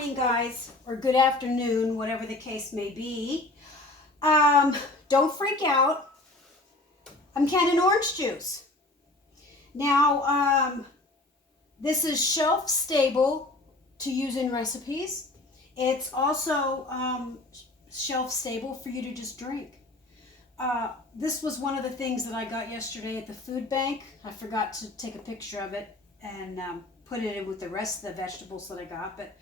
morning, guys, or good afternoon, whatever the case may be. Don't freak out. I'm canning orange juice. Now, this is shelf stable to use in recipes. It's also shelf stable for you to just drink. This was one of the things that I got yesterday at the food bank. I forgot to take a picture of it and put it in with the rest of the vegetables that I got, but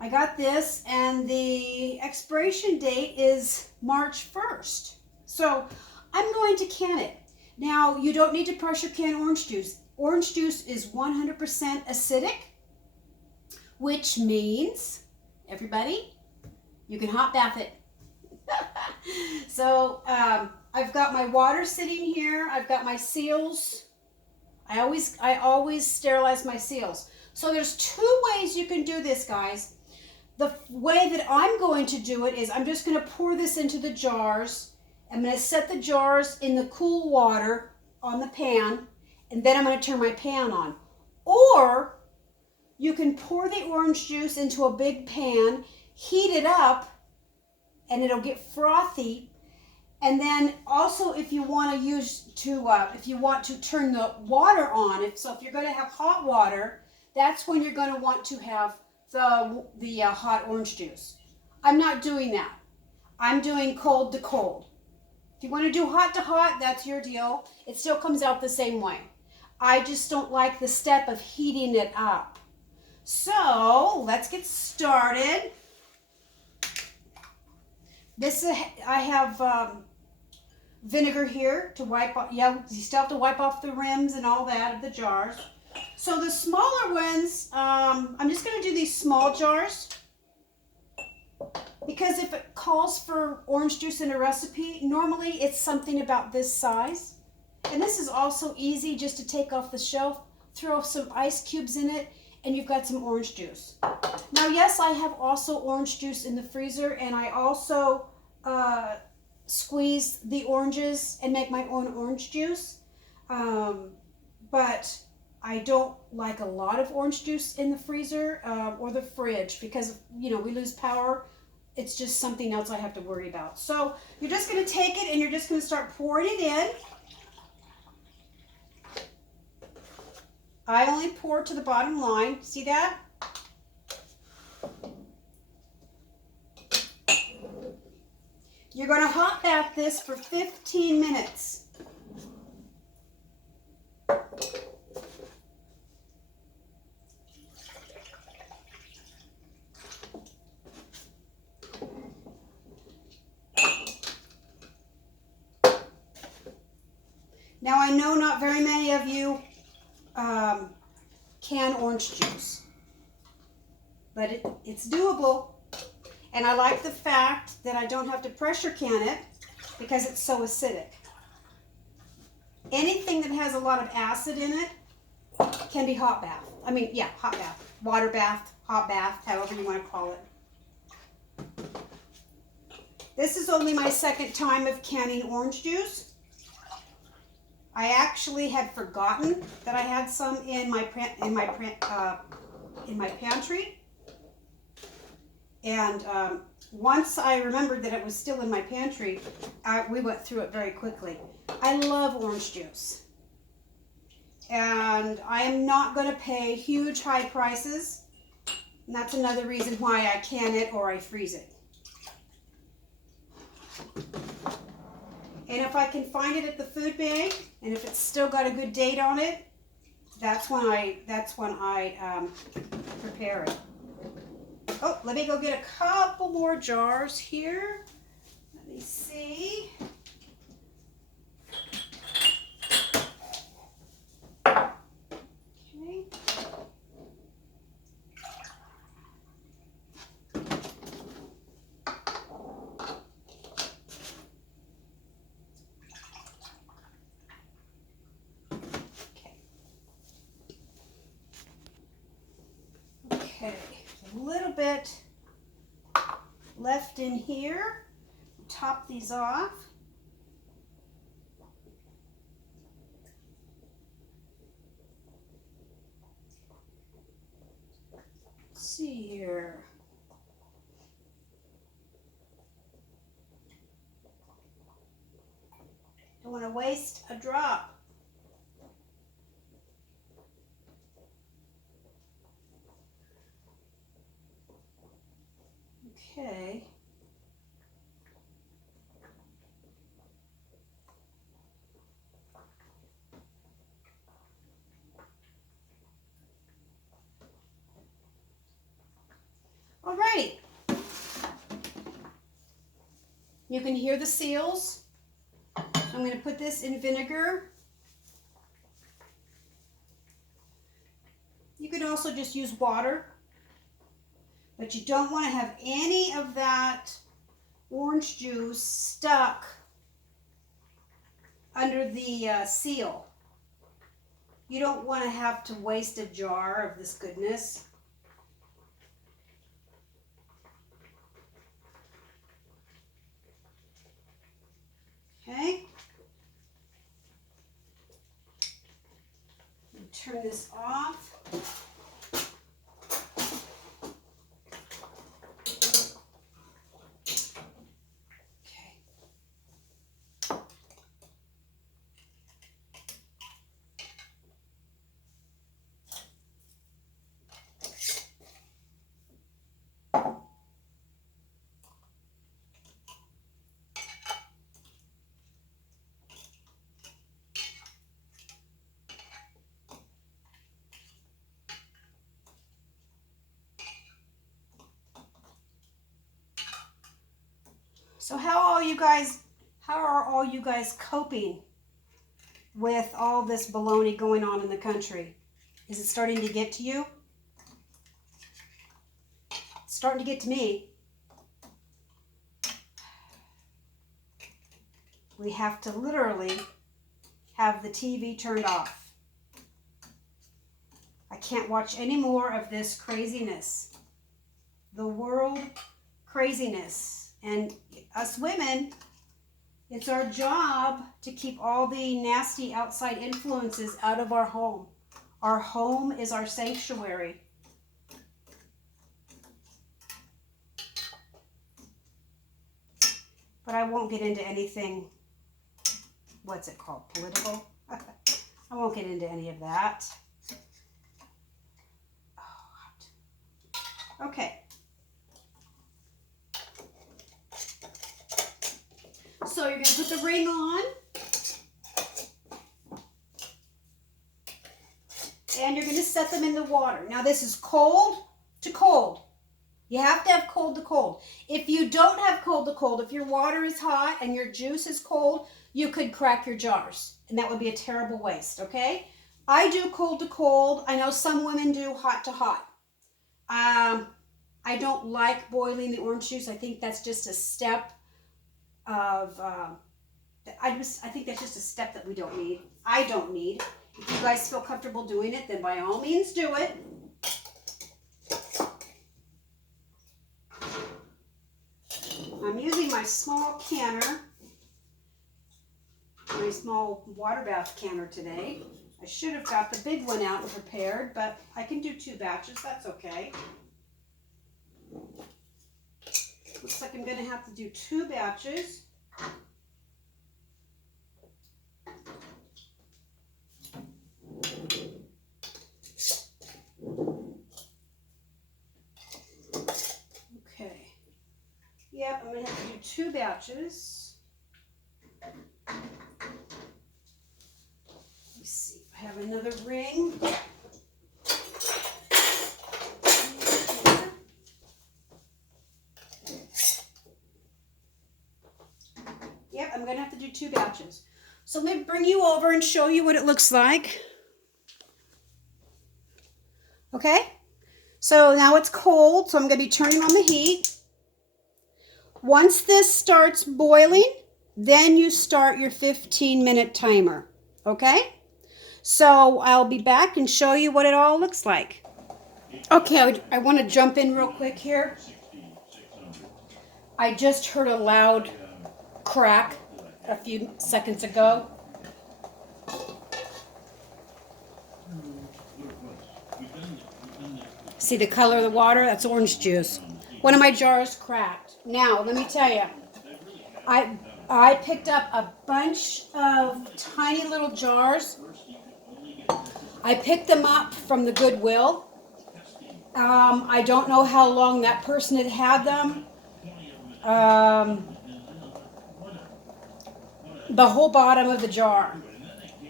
I got this, and the expiration date is March 1st. So I'm going to can it. Now, you don't need to pressure can orange juice. Orange juice is 100% acidic, which means, everybody, you can hot bath it. So I've got my water sitting here. I've got my seals. I always sterilize my seals. So there's two ways you can do this, guys. The way that I'm going to do it is I'm just going to pour this into the jars. I'm going to set the jars in the cool water on the pan, and then I'm going to turn my pan on. Or you can pour the orange juice into a big pan, heat it up, and it'll get frothy. And then also, if you want to turn the water on, if you're going to have hot water, that's when you're going to want to have the hot orange juice. I'm not doing that. I'm doing cold to cold. If you want to do hot to hot, that's your deal. It still comes out the same way. I just don't like the step of heating it up. So let's get started. I have vinegar here to wipe off. Yeah, you still have to wipe off the rims and all that of the jars. So the smaller ones, I'm just going to do these small jars, because if it calls for orange juice in a recipe, normally it's something about this size. And this is also easy just to take off the shelf, throw some ice cubes in it, and you've got some orange juice. Now, yes, I have also orange juice in the freezer, and I also squeeze the oranges and make my own orange juice. But I don't like a lot of orange juice in the freezer or the fridge, because, we lose power. It's just something else I have to worry about. So you're just going to take it and you're just going to start pouring it in. I only pour to the bottom line. See that? You're going to hot bath this for 15 minutes. Now, I know not very many of you can orange juice, but it's doable. And I like the fact that I don't have to pressure can it because it's so acidic. Anything that has a lot of acid in it can be hot bath. Hot bath, water bath, hot bath, however you want to call it. This is only my second time of canning orange juice. I actually had forgotten that I had some in my pantry, and once I remembered that it was still in my pantry, we went through it very quickly. I love orange juice, and I am not going to pay huge high prices, and that's another reason why I can it or I freeze it. And if I can find it at the food bank, and if it's still got a good date on it, that's when I prepare it. Oh, let me go get a couple more jars here. Let me see. Okay. Okay, a little bit left in here. Top these off. Let's see here. waste a drop. Okay. Alrighty. You can hear the seals. I'm going to put this in vinegar. You could also just use water, but you don't want to have any of that orange juice stuck under the seal. You don't want to have to waste a jar of this goodness. Okay. Turn this off. So how are all you guys coping with all this baloney going on in the country? Is it starting to get to you? It's starting to get to me. We have to literally have the TV turned off. I can't watch any more of this craziness. The world craziness. And us women, it's our job to keep all the nasty outside influences out of our home. Our home is our sanctuary. But I won't get into anything, what's it called, political? I won't get into any of that. Oh, okay. So you're going to put the ring on. And you're going to set them in the water. Now this is cold to cold. You have to have cold to cold. If you don't have cold to cold, if your water is hot and your juice is cold, you could crack your jars. And that would be a terrible waste, okay? I do cold to cold. I know some women do hot to hot. I don't like boiling the orange juice. I think that's just a step of, I think that's just a step that we don't need. I don't need. If you guys feel comfortable doing it, then by all means do it. I'm using my small canner, my small water bath canner today. I should have got the big one out and prepared, but I can do 2 batches. That's okay. Looks like I'm going to have to do 2 batches. Okay. Yep, I'm going to have to do 2 batches. Let's see. I have another ring. Yep, I'm going to have to do 2 batches. So let me bring you over and show you what it looks like. Okay? So now it's cold, so I'm going to be turning on the heat. Once this starts boiling, then you start your 15-minute timer. Okay? So I'll be back and show you what it all looks like. Okay, I want to jump in real quick here. I just heard a loud crack a few seconds ago. See the color of the water? That's orange juice. One of my jars cracked. Now, let me tell you, I picked up a bunch of tiny little jars. I picked them up from the Goodwill. I don't know how long that person had had them. The whole bottom of the jar,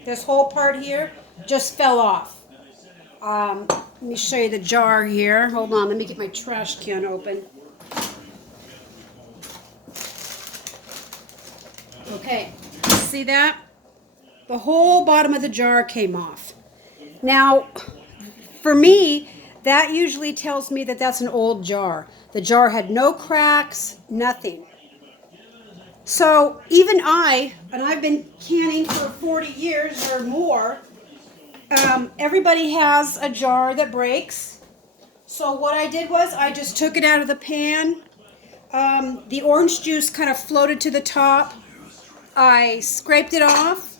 this whole part here, just fell off. Let me show you the jar here. Hold on, let me get my trash can open. Okay, see that? The whole bottom of the jar came off. Now, for me, that usually tells me that that's an old jar. The jar had no cracks, nothing. So even and I've been canning for 40 years or more, everybody has a jar that breaks. So what I did was I just took it out of the pan. The orange juice kind of floated to the top. I scraped it off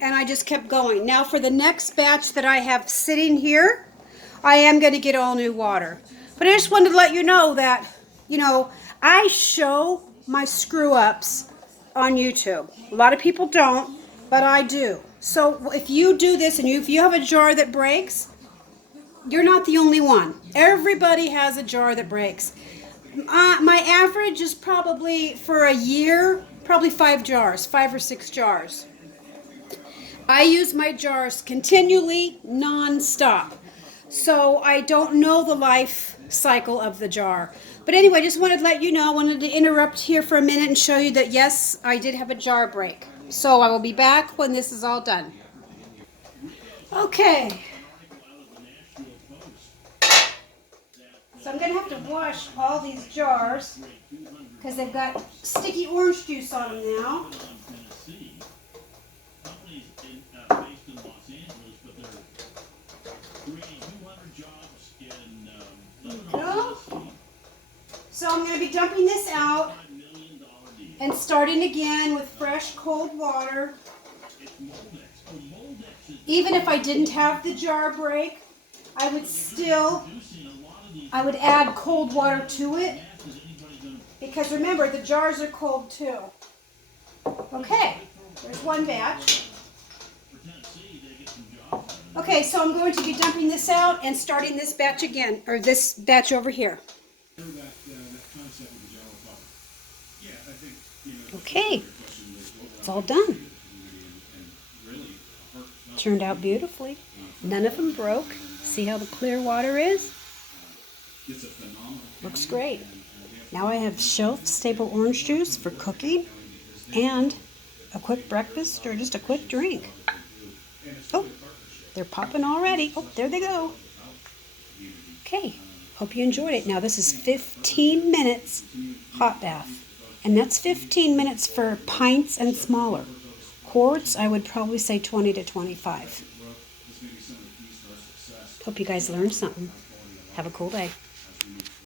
and I just kept going. Now for the next batch that I have sitting here, I am going to get all new water. But I just wanted to let you know that, I show my screw-ups on YouTube. A lot of people don't, but I do. So if you do this and if you have a jar that breaks, you're not the only one. Everybody has a jar that breaks. My average is probably for a year, probably 5 or 6 jars. I use my jars continually, non-stop. So I don't know the life cycle of the jar. But anyway, just wanted to let you know, I wanted to interrupt here for a minute and show you that yes, I did have a jar break. So I will be back when this is all done. Okay. So I'm going to have to wash all these jars because they've got sticky orange juice on them now. There we go. So I'm going to be dumping this out and starting again with fresh cold water. Even if I didn't have the jar break, I would add cold water to it, because remember, the jars are cold too. Okay, there's one batch. Okay, so I'm going to be dumping this out and starting this batch again, or this batch over here. Okay, it's all done. Turned out beautifully. None of them broke. See how the clear water is? Looks great. Now I have shelf-stable orange juice for cooking and a quick breakfast or just a quick drink. Oh, they're popping already. Oh, there they go. Okay, hope you enjoyed it. Now this is 15 minutes hot bath. And that's 15 minutes for pints and smaller. Quarts, I would probably say 20 to 25. Hope you guys learned something. Have a cool day.